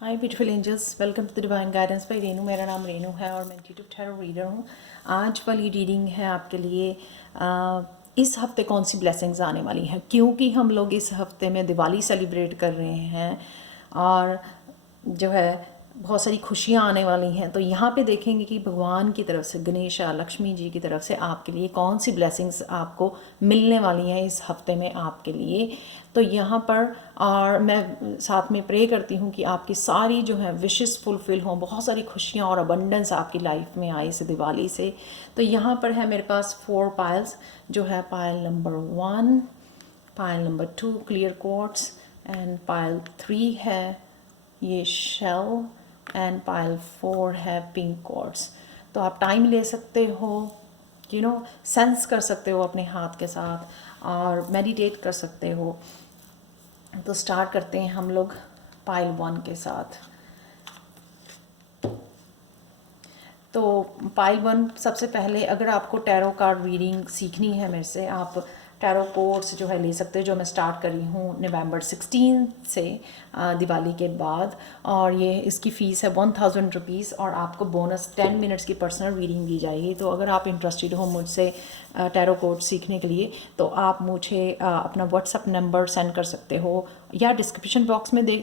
Hi beautiful angels, welcome to the divine guidance by Renu. मेरा नाम रेनू है और मैं इंट्यूटिव टैरो रीडर हूँ। आज वाली रीडिंग है आपके लिए इस हफ्ते कौन सी ब्लेसिंग्स आने वाली हैं, क्योंकि हम लोग इस हफ्ते में दिवाली सेलिब्रेट कर रहे हैं और जो है बहुत सारी खुशियाँ आने वाली हैं। तो यहाँ पे देखेंगे कि भगवान की तरफ से, गणेशा लक्ष्मी जी की तरफ से आपके लिए कौन सी ब्लेसिंग्स आपको मिलने वाली हैं इस हफ्ते में आपके लिए। तो यहाँ पर और मैं साथ में प्रे करती हूँ कि आपकी सारी जो है विशेस फुलफ़िल हों, बहुत सारी खुशियाँ और अबंडेंस आपकी लाइफ में आए इस दिवाली से। तो यहाँ पर है मेरे पास 4 पायल्स, जो है pile number 1, pile number 2 clear quartz, and pile 3 है ये शेल, एंड पायल 4 है पिंक क्वार्ट्स। तो आप टाइम ले सकते हो, सेंस कर सकते हो अपने हाथ के साथ और मेडिटेट कर सकते हो। तो स्टार्ट करते हैं हम लोग पाइल 1 के साथ। तो पाइल 1, सबसे पहले अगर आपको टैरो कार्ड रीडिंग सीखनी है मेरे से, आप टैरो कोर्स जो है ले सकते हो, जो मैं स्टार्ट करी हूँ नवंबर 16 से दिवाली के बाद। और ये इसकी फ़ीस है 1000 रुपीज़ और आपको बोनस 10 मिनट्स की पर्सनल रीडिंग दी जाएगी। तो अगर आप इंटरेस्टेड हो मुझसे टैरो कोर्स सीखने के लिए, तो आप मुझे अपना व्हाट्सअप नंबर सेंड कर सकते हो या डिस्क्रिप्शन बॉक्स में दे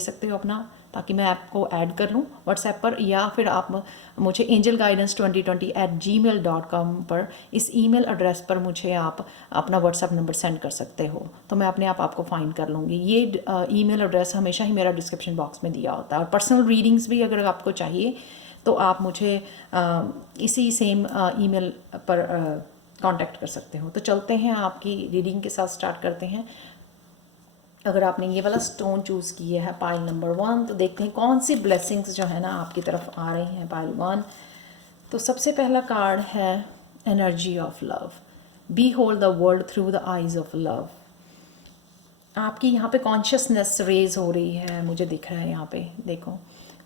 सकते हो अपना, ताकि मैं आपको ऐड कर लूँ व्हाट्सएप पर, या फिर आप मुझे angelguidance2020@gmail.com पर इस ईमेल एड्रेस पर मुझे आप अपना व्हाट्सएप नंबर सेंड कर सकते हो। तो मैं अपने आप आपको फाइंड कर लूँगी। ये ईमेल एड्रेस हमेशा ही मेरा डिस्क्रिप्शन बॉक्स में दिया होता है। और पर्सनल रीडिंग्स भी अगर आपको चाहिए तो आप मुझे इसी सेम ईमेल पर कांटेक्ट कर सकते हो। तो चलते हैं आपकी रीडिंग के साथ, स्टार्ट करते हैं। अगर आपने ये वाला स्टोन चूज़ किया है पाइल नंबर 1, तो देखते हैं कौन सी ब्लेसिंग्स जो है ना आपकी तरफ आ रही हैं पाइल 1। तो सबसे पहला कार्ड है energy of love. Behold the world through the eyes of love. आपकी यहाँ पे कॉन्शियसनेस रेज हो रही है, मुझे दिख रहा है यहाँ पे, देखो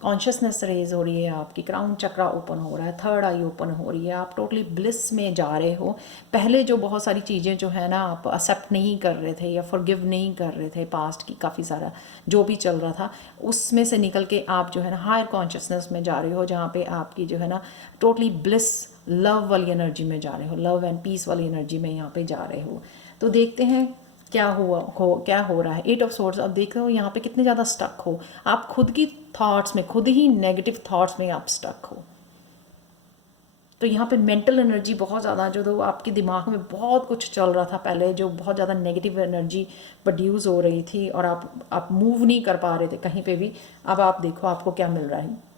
कॉन्शियसनेस रेज हो रही है आपकी। क्राउन चक्रा ओपन हो रहा है, थर्ड आई ओपन हो रही है, आप टोटली ब्लिस में जा रहे हो। पहले जो बहुत सारी चीज़ें जो है ना आप एक्सेप्ट नहीं कर रहे थे या फॉरगिव नहीं कर रहे थे, पास्ट की काफ़ी सारा जो भी चल रहा था, उसमें से निकल के आप जो है ना हायर कॉन्शियसनेस में जा रहे हो, जहाँ पे आपकी जो है ना टोटली ब्लिस लव वाली एनर्जी में जा रहे हो, लव एंड पीस वाली एनर्जी में यहाँ पे जा रहे हो। तो देखते हैं क्या क्या हो रहा है। 8 ऑफ सोर्ड्स। अब देख रहे हो यहाँ पे कितने ज़्यादा स्टक हो आप, खुद की थॉट्स में, खुद ही नेगेटिव थॉट्स में आप स्टक हो। तो यहाँ पे मेंटल एनर्जी बहुत ज़्यादा, जो तो आपके दिमाग में बहुत कुछ चल रहा था पहले, जो बहुत ज़्यादा नेगेटिव एनर्जी प्रोड्यूस हो रही थी और आप मूव नहीं कर पा रहे थे कहीं पे भी। अब आप देखो आपको क्या मिल रहा है।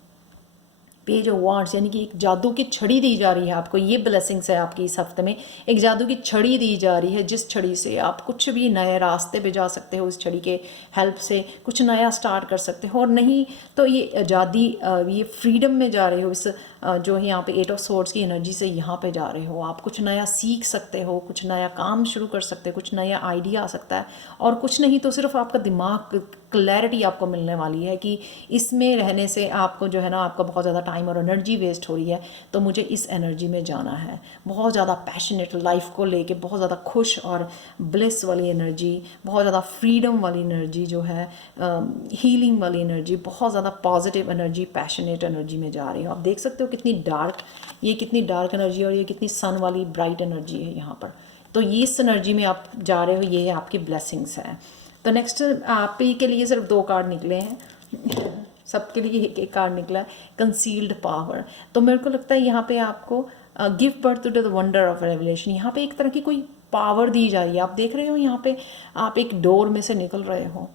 पेज ऑफ वांड्स, यानी कि एक जादू की छड़ी दी जा रही है आपको। ये ब्लेसिंग्स है आपकी इस हफ्ते में। एक जादू की छड़ी दी जा रही है, जिस छड़ी से आप कुछ भी नए रास्ते पे जा सकते हो। इस छड़ी के हेल्प से कुछ नया स्टार्ट कर सकते हो, और नहीं तो ये आज़ादी, ये फ्रीडम में जा रहे हो। इस जो है यहाँ पे 8 ऑफ सोर्ड्स की एनर्जी से यहाँ पे जा रहे हो। आप कुछ नया सीख सकते हो, कुछ नया काम शुरू कर सकते हो, कुछ नया आइडिया आ सकता है। और कुछ नहीं तो सिर्फ आपका दिमाग, क्लैरिटी आपको मिलने वाली है कि इसमें रहने से आपको जो है ना आपका बहुत ज़्यादा टाइम और एनर्जी वेस्ट हो रही है, तो मुझे इस एनर्जी में जाना है। बहुत ज़्यादा पैशनेट लाइफ को लेके, बहुत ज़्यादा खुश और ब्लिस वाली एनर्जी, बहुत ज़्यादा फ्रीडम वाली एनर्जी जो है, हीलिंग वाली एनर्जी, बहुत ज़्यादा पॉजिटिव एनर्जी, पैशनेट एनर्जी में जा रही हो। आप देख सकते हो कितनी डार्क, ये कितनी डार्क एनर्जी और ये कितनी सन वाली ब्राइट एनर्जी है यहाँ पर। तो ये इस एनर्जी में आप जा रहे हो, ये आपकी ब्लेसिंग्स है। तो नेक्स्ट आप ही के लिए सिर्फ 2 कार्ड निकले हैं, सबके लिए एक एक कार्ड निकला है, कंसील्ड पावर। तो मेरे को लगता है यहाँ पे आपको give birth to the wonder of revelation. यहाँ पे एक तरह की कोई पावर दी जा रही है। आप देख रहे हो यहाँ पे आप एक डोर में से निकल रहे हो,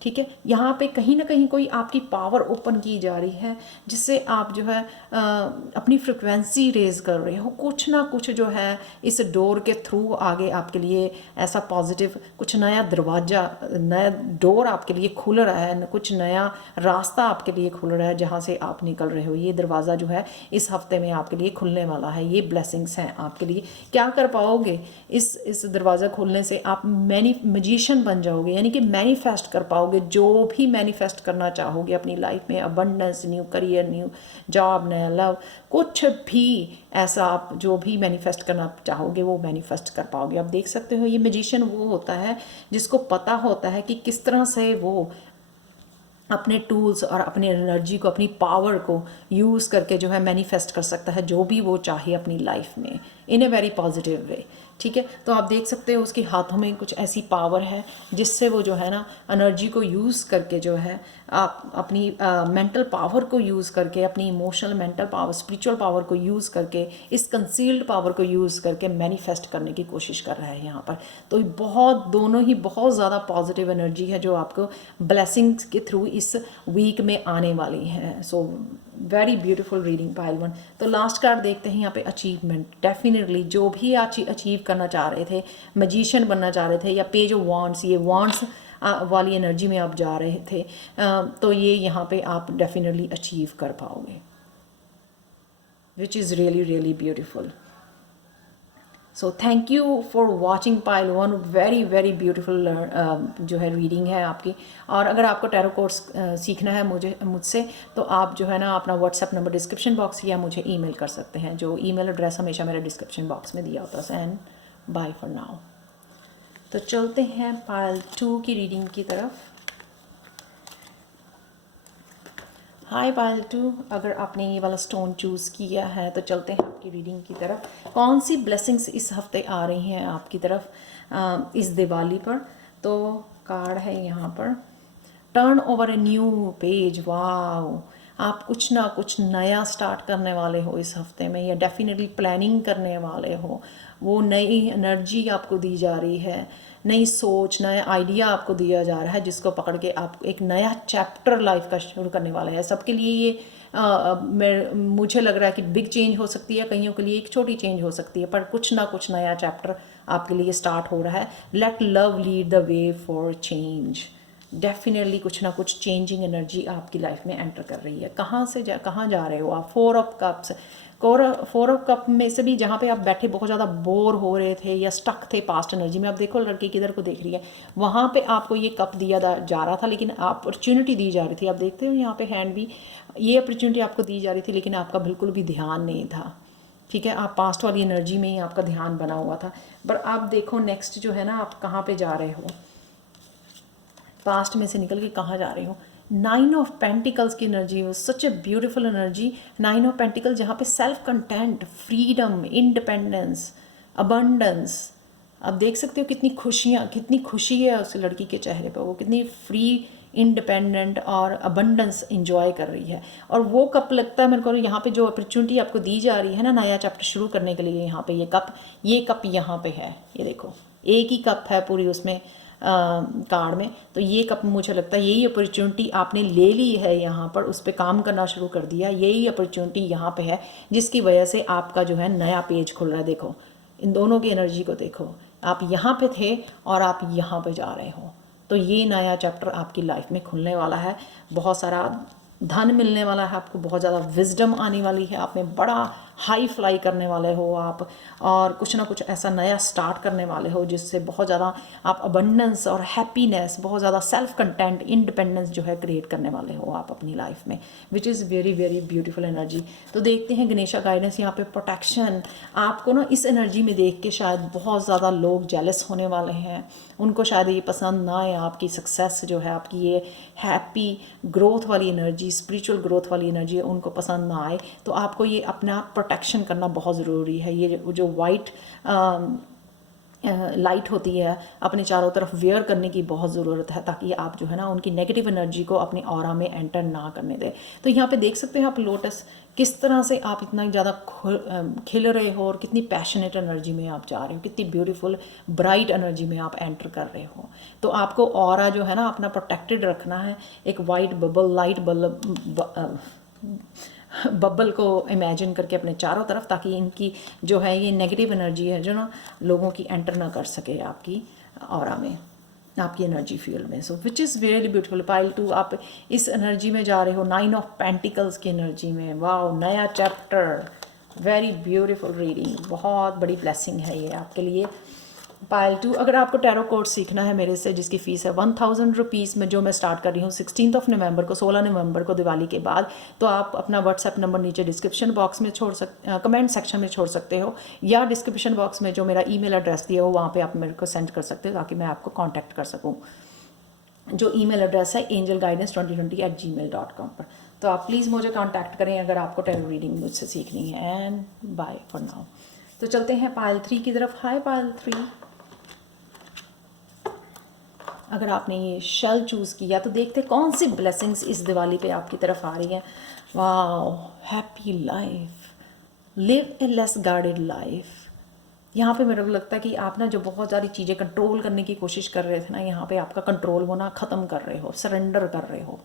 ठीक है। यहाँ पे कहीं ना कहीं कोई आपकी पावर ओपन की जा रही है, जिससे आप जो है अपनी फ्रिक्वेंसी रेज कर रहे हो। कुछ ना कुछ जो है इस डोर के थ्रू आगे आपके लिए ऐसा पॉजिटिव, कुछ नया दरवाज़ा, नया डोर आपके लिए खुल रहा है, कुछ नया रास्ता आपके लिए खुल रहा है जहाँ से आप निकल रहे हो। ये दरवाज़ा जो है इस हफ्ते में आपके लिए खुलने वाला है। ये ब्लेसिंग्स हैं आपके लिए। क्या कर पाओगे इस दरवाज़ा खुलने से? आप मैजिशियन बन जाओगे, यानी कि मैनिफेस्ट कर पाओगे जो भी मैनिफेस्ट करना चाहोगे अपनी लाइफ में। Abundance, new career, new job, नया लव, कुछ भी ऐसा आप जो भी मैनिफेस्ट करना चाहोगे वो मैनिफेस्ट कर पाओगे। आप देख सकते हो ये मैजिशियन वो होता है जिसको पता होता है कि किस तरह से वो अपने टूल्स और अपनी एनर्जी को, अपनी पावर को यूज़ करके जो है मैनिफेस्ट कर सकता है जो भी वो चाहे अपनी लाइफ में, इन ए वेरी पॉजिटिव वे। ठीक है, तो आप देख सकते हो उसके हाथों में कुछ ऐसी पावर है जिससे वो जो है ना एनर्जी को यूज़ करके जो है आप अपनी मेंटल पावर को यूज़ करके, अपनी emotional mental power spiritual power को यूज़ करके, इस कंसील्ड पावर को यूज़ करके मैनिफेस्ट करने की कोशिश कर रहा है यहाँ पर। तो बहुत दोनों ही बहुत ज़्यादा पॉजिटिव एनर्जी है जो आपको ब्लेसिंग्स के थ्रू इस वीक में आने वाली है। So very beautiful reading pile one. तो लास्ट कार्ड देखते हैं यहाँ पे अचीवमेंट। डेफिनेटली जो भी अचीव करना चाह रहे थे, मैजिशियन बनना चाह रहे थे, या पेज ऑफ वांड्स, ये वांड्स वाली एनर्जी में आप जा रहे थे, तो ये यहाँ पे आप डेफिनेटली अचीव कर पाओगे, which is really really beautiful. So thank you for watching pile one. Very very beautiful जो है रीडिंग है आपकी। और अगर आपको टैरो कोर्स सीखना है मुझसे, तो आप जो है ना अपना व्हाट्सएप नंबर डिस्क्रिप्शन बॉक्स या मुझे ईमेल कर सकते हैं, जो ईमेल एड्रेस हमेशा मेरे डिस्क्रिप्शन बॉक्स में दिया होता है। And bye for now. तो चलते हैं पाइल 2 की रीडिंग की तरफ। हाय पाइल 2, अगर आपने ये वाला स्टोन चूज़ किया है तो चलते हैं आपकी रीडिंग की तरफ। कौन सी ब्लेसिंग्स इस हफ्ते आ रही हैं आपकी तरफ इस दिवाली पर? तो कार्ड है यहाँ पर, turn over a new page. Wow, आप कुछ ना कुछ नया स्टार्ट करने वाले हो इस हफ्ते में, या डेफिनेटली प्लानिंग करने वाले हो। वो नई एनर्जी आपको दी जा रही है, नई सोच, नया आइडिया आपको दिया जा रहा है, जिसको पकड़ के आप एक नया चैप्टर लाइफ का शुरू करने वाले हैं। सबके लिए ये मुझे लग रहा है कि बिग चेंज हो सकती है, कईयों के लिए एक छोटी चेंज हो सकती है, पर कुछ ना कुछ नया चैप्टर आपके लिए स्टार्ट हो रहा है। Let love lead the way for change. Definitely कुछ ना कुछ चेंजिंग एनर्जी आपकी लाइफ में एंटर कर रही है। कहाँ जा रहे हो आप? 4 ऑफ कप्स। 4 ऑफ कप में से भी जहाँ पे आप बैठे बहुत ज़्यादा बोर हो रहे थे या स्टक थे पास्ट एनर्जी में, आप देखो लड़की किधर को देख रही है, वहाँ पे आपको ये कप दिया जा रहा था, लेकिन अपॉर्चुनिटी दी जा रही थी। आप देखते हो यहाँ पे हैंड भी, ये अपॉर्चुनिटी आपको दी जा रही थी, लेकिन आपका बिल्कुल भी ध्यान नहीं था। ठीक है, आप पास्ट वाली एनर्जी में ही आपका ध्यान बना हुआ था। पर आप देखो नेक्स्ट जो है ना, आप कहाँ पे जा रहे हो, पास्ट में से निकल के कहाँ जा रहे हो। 9 ऑफ पेंटिकल्स की एनर्जी हो, such a beautiful energy. 9 of pentacle जहाँ पे self content, freedom, independence, abundance. आप देख सकते हो कितनी खुशी है उस लड़की के चेहरे पर, वो कितनी फ्री, इंडिपेंडेंट और अबंडेंस इंजॉय कर रही है। और वो कप लगता है मेरे को, यहाँ पे जो अपॉर्चुनिटी आपको दी जा रही है ना नया चैप्टर शुरू करने के लिए, यहाँ पे ये कप यहाँ पे है, ये देखो एक ही कप है पूरी उसमें कार्ड में। तो ये कप मुझे लगता है यही अपॉर्चुनिटी आपने ले ली है, यहाँ पर उस पर काम करना शुरू कर दिया। यही अपॉर्चुनिटी यहाँ पे है जिसकी वजह से आपका जो है नया पेज खुल रहा है। देखो इन दोनों की एनर्जी को देखो, आप यहाँ पे थे और आप यहाँ पे जा रहे हो। तो ये नया चैप्टर आपकी लाइफ में खुलने वाला है। बहुत सारा धन मिलने वाला है आपको, बहुत ज़्यादा विजडम आने वाली है, आप में बड़ा हाई फ्लाई करने वाले हो आप, और कुछ ना कुछ ऐसा नया स्टार्ट करने वाले हो जिससे बहुत ज़्यादा आप अबंडेंस और हैप्पीनेस, बहुत ज़्यादा सेल्फ कंटेंट, इंडिपेंडेंस जो है क्रिएट करने वाले हो आप अपनी लाइफ में, विच is very very beautiful energy. तो देखते हैं गणेशा गाइडेंस यहाँ पे प्रोटेक्शन। आपको ना इस एनर्जी में देख के शायद बहुत ज़्यादा लोग जेलस होने वाले हैं, उनको शायद ये पसंद ना आए आपकी सक्सेस जो है, आपकी ये हैप्पी ग्रोथ वाली एनर्जी, स्पिरिचुअल ग्रोथ वाली एनर्जी है, उनको पसंद ना आए। तो आपको ये अपना प्रोटेक्शन करना बहुत ज़रूरी है। ये जो वाइट लाइट होती है अपने चारों तरफ वेयर करने की बहुत ज़रूरत है, ताकि आप जो है ना उनकी नेगेटिव एनर्जी को अपनी ऑरा में एंटर ना करने दें। तो यहाँ पे देख सकते हैं आप लोटस, किस तरह से आप इतना ज़्यादा खिल रहे हो और कितनी पैशनेट एनर्जी में आप जा रहे हो, कितनी ब्यूटीफुल ब्राइट एनर्जी में आप एंटर कर रहे हो। तो आपको ऑरा जो है ना अपना प्रोटेक्टेड रखना है। एक वाइट बबल, लाइट बबल को इमेजिन करके अपने चारों तरफ, ताकि इनकी जो है ये नेगेटिव एनर्जी है जो ना लोगों की एंटर ना कर सके आपकी ऑरा में, आपकी एनर्जी फील्ड में। So which is very beautiful. Pile 2 आप इस एनर्जी में जा रहे हो, 9 ऑफ पेंटिकल्स की एनर्जी में। वाओ, नया चैप्टर, वेरी ब्यूटीफुल रीडिंग, बहुत बड़ी ब्लेसिंग है ये आपके लिए। पाइल 2, अगर आपको टैरो कोर्स सीखना है मेरे से, जिसकी फ़ीस है 1000 रुपीज़ में, जो मैं स्टार्ट कर रही हूँ 16 नवंबर को, 16 नवंबर को दिवाली के बाद, तो आप अपना व्हाट्सएप नंबर नीचे डिस्क्रिप्शन बॉक्स में कमेंट सेक्शन में छोड़ सकते हो, या डिस्क्रिप्शन बॉक्स में जो मेरा ईमेल एड्रेस दिया हो वहाँ पे आप मेरे को सेंड कर सकते हो, ताकि मैं आपको कांटेक्ट कर सकूँ। जो ईमेल एड्रेस है angelguidance2020@gmail.com पर। तो आप प्लीज़ मुझे कांटेक्ट करें अगर आपको टैरो रीडिंग मुझसे सीखनी है। And bye for now. तो चलते हैं पायल 3 की तरफ। हाय पायल 3, अगर आपने ये शेल चूज़ किया तो देखते कौन सी ब्लेसिंग्स इस दिवाली पे आपकी तरफ आ रही हैं। वाओ, हैप्पी लाइफ, लिव ए लेस गार्डेड लाइफ। यहाँ पे मेरे को लगता है कि आप ना जो बहुत सारी चीज़ें कंट्रोल करने की कोशिश कर रहे थे ना, यहाँ पे आपका कंट्रोल वो ना ख़त्म कर रहे हो, सरेंडर कर रहे हो,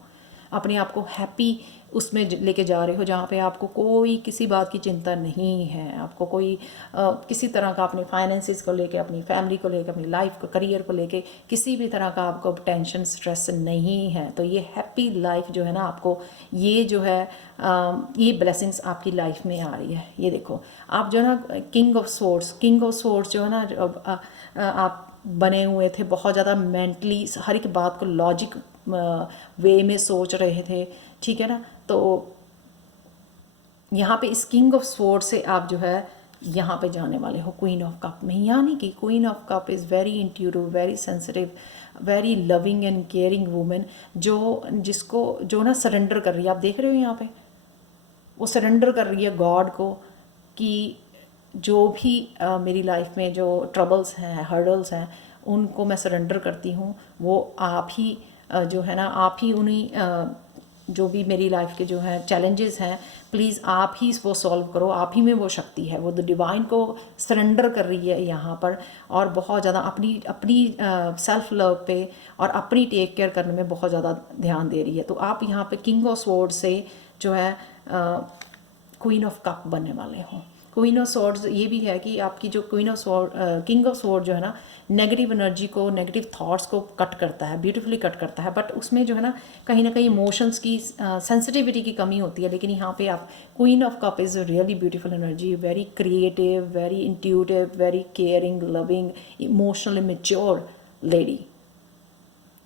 अपने आप को हैप्पी उसमें लेके जा रहे हो, जहाँ पे आपको कोई किसी बात की चिंता नहीं है, आपको कोई किसी तरह का अपने फाइनेंसिस को लेके, अपनी फैमिली को लेके, अपनी लाइफ को, करियर को लेके किसी भी तरह का आपको टेंशन स्ट्रेस नहीं है। तो ये हैप्पी लाइफ जो है ना, आपको ये जो है ये ब्लेसिंग्स आपकी लाइफ में आ रही है। ये देखो आप जो है ना किंग ऑफ सोर्ड्स जो है ना, आप बने हुए थे बहुत ज़्यादा मेंटली, हर एक बात को लॉजिक वे में सोच रहे थे, ठीक है ना। तो यहाँ पे इस किंग ऑफ स्वॉर्ड से आप जो है यहाँ पे जाने वाले हो क्वीन ऑफ कप में, यानी कि queen of cup is very intuitive, very sensitive, very loving and caring women, जिसको जो ना सरेंडर कर रही है। आप देख रहे हो यहाँ पे वो सरेंडर कर रही है गॉड को कि जो भी मेरी लाइफ में जो ट्रबल्स हैं, हर्डल्स हैं, उनको मैं सरेंडर करती हूँ। वो आप ही जो है ना, आप ही उन्हीं जो भी मेरी लाइफ के जो हैं चैलेंजेस हैं, प्लीज़ आप ही वो सॉल्व करो, आप ही में वो शक्ति है। वो द डिवाइन को सरेंडर कर रही है यहाँ पर, और बहुत ज़्यादा अपनी अपनी सेल्फ लव पे और अपनी टेक केयर करने में बहुत ज़्यादा ध्यान दे रही है। तो आप यहाँ पे किंग ऑफ स्वॉर्ड से जो है क्वीन ऑफ कप बनने वाले हो। क्वीन ऑफ स्वॉर्ड्स ये भी है कि आपकी जो queen of sword king of sword जो है ना, नेगेटिव एनर्जी को, नेगेटिव थॉट्स को कट करता है, ब्यूटीफुली कट करता है। बट उसमें जो है ना कहीं ना कहीं इमोशंस की सेंसिटिविटी की कमी होती है। लेकिन यहाँ पे आप queen of cup is really beautiful energy, very creative, very intuitive, very caring, loving, emotionally mature lady,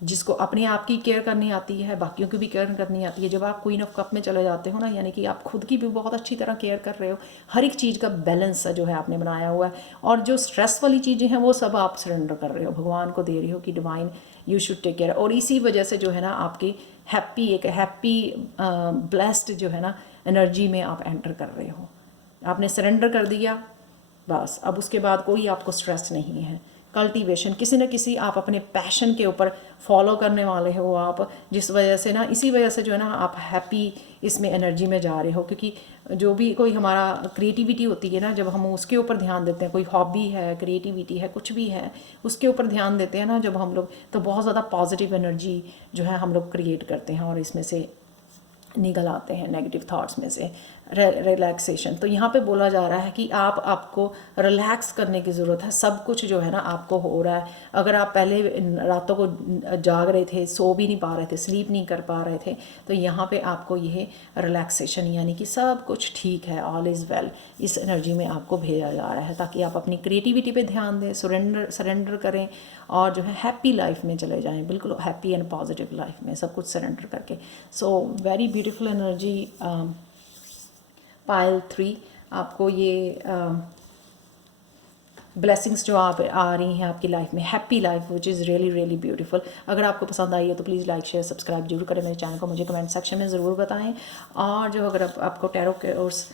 जिसको अपने आप की केयर करनी आती है, बाकियों की भी केयर करनी आती है। जब आप क्वीन ऑफ कप में चले जाते हो ना, यानी कि आप खुद की भी बहुत अच्छी तरह केयर कर रहे हो, हर एक चीज़ का बैलेंस जो है आपने बनाया हुआ है, और जो स्ट्रेस वाली चीज़ें हैं वो सब आप सरेंडर कर रहे हो, भगवान को दे रहे हो कि divine you should take care. और इसी वजह से जो है ना आपकी एक हैप्पी ब्लेस्ड जो है ना एनर्जी में आप एंटर कर रहे हो। आपने सरेंडर कर दिया, बस अब उसके बाद कोई आपको स्ट्रेस नहीं है। कल्टीवेशन, किसी न किसी आप अपने पैशन के ऊपर फॉलो करने वाले हो आप, जिस वजह से ना, इसी वजह से जो है ना आप हैप्पी इसमें एनर्जी में जा रहे हो। क्योंकि जो भी कोई हमारा क्रिएटिविटी होती है ना, जब हम उसके ऊपर ध्यान देते हैं, कोई हॉबी है, क्रिएटिविटी है, कुछ भी है, उसके ऊपर ध्यान देते हैं ना जब हम लोग, तो बहुत ज़्यादा पॉजिटिव एनर्जी जो है हम लोग क्रिएट करते हैं और इसमें से निकल आते हैं नेगेटिव थॉट्स में से। रिलैक्सेशन, तो यहाँ पे बोला जा रहा है कि आपको रिलैक्स करने की ज़रूरत है। सब कुछ जो है ना आपको हो रहा है। अगर आप पहले रातों को जाग रहे थे, सो भी नहीं पा रहे थे, स्लीप नहीं कर पा रहे थे, तो यहाँ पे आपको यह रिलैक्सेशन, यानी कि सब कुछ ठीक है, ऑल इज़ वेल, इस एनर्जी में आपको भेजा जा रहा है, ताकि आप अपनी क्रिएटिविटी पे ध्यान दें, सरेंडर करें, और जो है हैप्पी लाइफ में चले जाएं, बिल्कुल हैप्पी एंड पॉजिटिव लाइफ में, सब कुछ सरेंडर करके। सो वेरी ब्यूटीफुल एनर्जी पायल 3, आपको ये ब्लेसिंग्स जो आप आ रही हैं आपकी लाइफ में, happy life which is really really beautiful. अगर आपको पसंद आई है तो प्लीज़ लाइक शेयर सब्सक्राइब जरूर करें मेरे चैनल को, मुझे कमेंट सेक्शन में ज़रूर बताएं। और जो अगर आपको टैरो कोर्स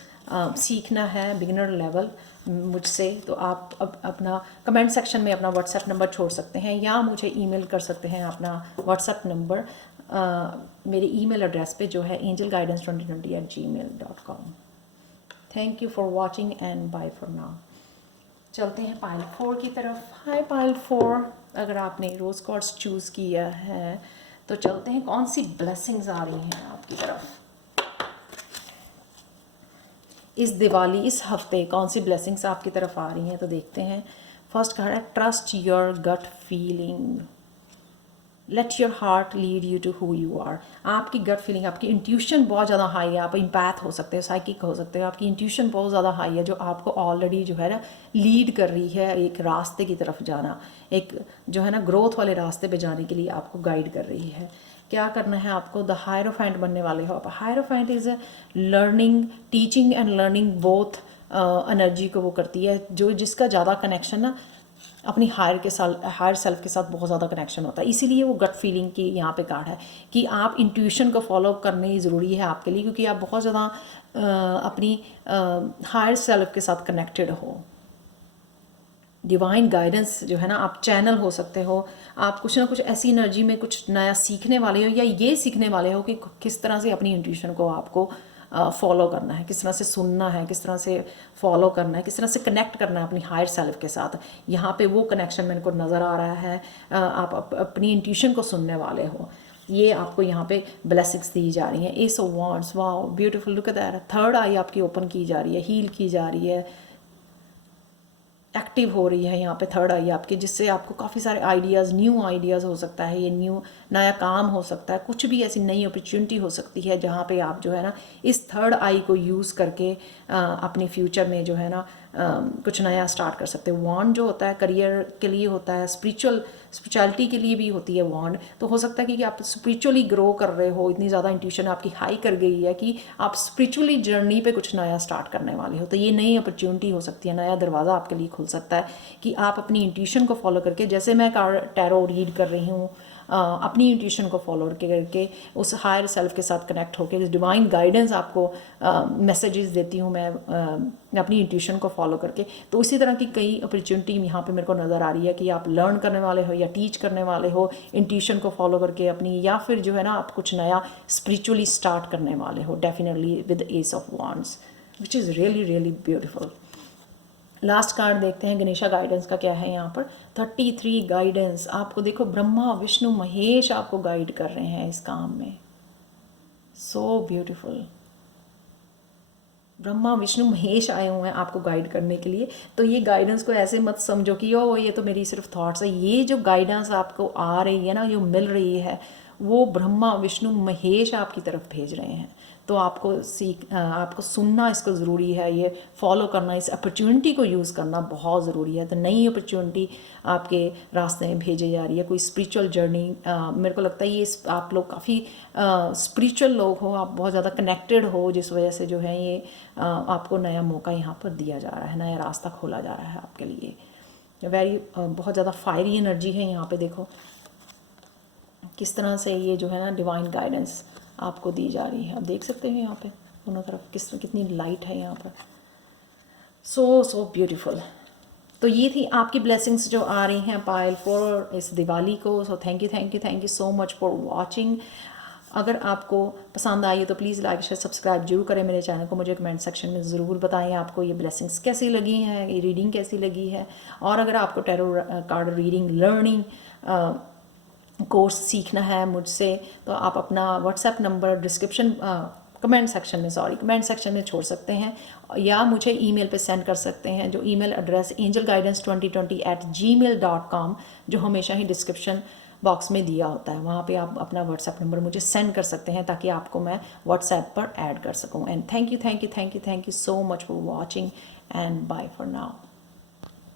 सीखना है बिगिनर लेवल मुझसे, तो आप अपना कमेंट सेक्शन में अपना व्हाट्सएप नंबर छोड़ सकते हैं, या मुझे ईमेल कर सकते हैं अपना व्हाट्सएप नंबर मेरे ईमेल एड्रेस पे जो है angelguidance2020@gmail.com। Thank you for watching and bye for now. चलते हैं पायल 4 की तरफ। हाय पायल 4, अगर आपने रोज़ कॉर्ड्स चूज़ किया है तो चलते हैं कौन सी ब्लेसिंग्स आ रही हैं आपकी तरफ इस दिवाली, इस हफ्ते कौन सी ब्लेसिंग्स आपकी तरफ आ रही हैं, तो देखते हैं। फर्स्ट कार्ड है trust your gut feeling, let your heart lead you to who you are. आपकी गट फीलिंग, आपकी इंट्यूशन बहुत ज़्यादा हाई है, आप इम्पैथ हो सकते हो, साइकिक हो सकते हो, आपकी इंट्यूशन बहुत ज़्यादा हाई है, जो आपको ऑलरेडी जो है ना लीड कर रही है एक रास्ते की तरफ जाना, एक जो है ना ग्रोथ वाले रास्ते पे जाने के लिए आपको गाइड कर रही है। क्या करना है आपको, द हायरोफेंट बनने वाले हो आप। Hierophant is a learning, teaching and learning both energy को वो करती है, जो जिसका ज़्यादा कनेक्शन ना अपनी हायर सेल्फ के साथ बहुत ज़्यादा कनेक्शन होता है। इसीलिए वो गट फीलिंग की यहाँ पे कार्ड है कि आप इंट्यूशन को फॉलो करने ज़रूरी है आपके लिए, क्योंकि आप बहुत ज़्यादा अपनी हायर सेल्फ के साथ कनेक्टेड हो। डिवाइन गाइडेंस जो है ना, आप चैनल हो सकते हो, आप कुछ ना कुछ ऐसी एनर्जी में कुछ नया सीखने वाले हो, या ये सीखने वाले हो कि किस तरह से अपनी इंट्यूशन को आपको फॉलो करना है, किस तरह से सुनना है, किस तरह से फॉलो करना है, किस तरह से कनेक्ट करना है अपनी हायर सेल्फ के साथ। यहाँ पे वो कनेक्शन मेरे को नज़र आ रहा है। आप अपनी इंट्यूशन को सुनने वाले हो, ये आपको यहाँ पे ब्लेसिंग्स दी जा रही हैं। Ace of wands, wow beautiful, look at that. Third eye आपकी ओपन की जा रही है, हील की जा रही है, एक्टिव हो रही है यहाँ पे थर्ड आई आपकी, जिससे आपको काफ़ी सारे आइडियाज़, न्यू आइडियाज़ हो सकता है, ये नया काम हो सकता है, कुछ भी ऐसी नई अपॉर्चुनिटी हो सकती है जहाँ पे आप जो है ना इस थर्ड आई को यूज़ करके अपने फ्यूचर में जो है ना कुछ नया स्टार्ट कर सकते हैं। वॉन्ड जो होता है करियर के लिए होता है, स्पिरिचुअलिटी के लिए भी होती है वॉन्ड। तो हो सकता है कि आप स्पिरिचुअली ग्रो कर रहे हो, इतनी ज़्यादा इंट्यूशन आपकी हाई कर गई है कि आप स्पिरिचुअली जर्नी पे कुछ नया स्टार्ट करने वाले हो। तो ये नई अपॉर्चुनिटी हो सकती है, नया दरवाज़ा आपके लिए खुल सकता है कि आप अपनी इंट्यूशन को फॉलो करके, जैसे मैं टैरो रीड कर रही हूँ, अपनी इंट्यूशन को फॉलो करके उस हायर सेल्फ के साथ कनेक्ट होकर डिवाइन गाइडेंस आपको मैसेजेस देती हूँ मैं अपनी इंट्यूशन को फॉलो करके। तो इसी तरह की कई अपॉर्चुनिटी यहाँ पे मेरे को नज़र आ रही है कि आप लर्न करने वाले हो या टीच करने वाले हो इंट्यूशन को फॉलो करके अपनी, या फिर जो है ना आप कुछ नया स्पिरिचुअली स्टार्ट करने वाले हो, definitely with S of wands, which is really really beautiful. Last card देखते हैं गणेशा गाइडेंस का क्या है यहाँ पर। 33 गाइडेंस आपको, देखो ब्रह्मा विष्णु महेश आपको गाइड कर रहे हैं इस काम में। सो ब्यूटीफुल, ब्रह्मा विष्णु महेश आए हुए हैं आपको गाइड करने के लिए। तो ये गाइडेंस को ऐसे मत समझो कि ओ ये तो मेरी सिर्फ थॉट्स है। ये जो गाइडेंस आपको आ रही है ना, जो मिल रही है, वो ब्रह्मा विष्णु महेश आपकी तरफ भेज रहे हैं। तो आपको सुनना इसको ज़रूरी है, ये फॉलो करना, इस अपॉर्चुनिटी को यूज़ करना बहुत ज़रूरी है। तो नई अपॉर्चुनिटी आपके रास्ते में भेजी जा रही है, कोई स्पिरिचुअल जर्नी। मेरे को लगता है ये आप लोग काफ़ी स्पिरिचुअल लोग हो, आप बहुत ज़्यादा कनेक्टेड हो, जिस वजह से जो है ये आपको नया मौका यहाँ पर दिया जा रहा है, नया रास्ता खोला जा रहा है आपके लिए। बहुत ज़्यादा फायरी एनर्जी है यहाँ पे। देखो किस तरह से ये जो है ना डिवाइन गाइडेंस आपको दी जा रही है। आप देख सकते हैं यहाँ पे दोनों तरफ कितनी लाइट है यहाँ पर। So beautiful. तो ये थी आपकी ब्लेसिंग्स जो आ रही हैं पायल फॉर इस दिवाली को। So thank you so much for watching. अगर आपको पसंद आई है तो प्लीज़ लाइक शेयर सब्सक्राइब जरूर करें मेरे चैनल को। मुझे कमेंट सेक्शन में ज़रूर बताएं आपको ये ब्लेसिंग्स कैसी लगी हैं, ये रीडिंग कैसी लगी है। और अगर आपको tarot card reading learning course सीखना है मुझसे, तो आप अपना व्हाट्सएप नंबर कमेंट सेक्शन में छोड़ सकते हैं, या मुझे ईमेल पे सेंड कर सकते हैं। जो ईमेल एड्रेस angelguidance2020@gmail.com, जो हमेशा ही डिस्क्रिप्शन बॉक्स में दिया होता है, वहाँ पे आप अपना व्हाट्सएप नंबर मुझे सेंड कर सकते हैं ताकि आपको मैं व्हाट्सएप पर ऐड कर सकूँ। And thank you so much for watching and bye for now.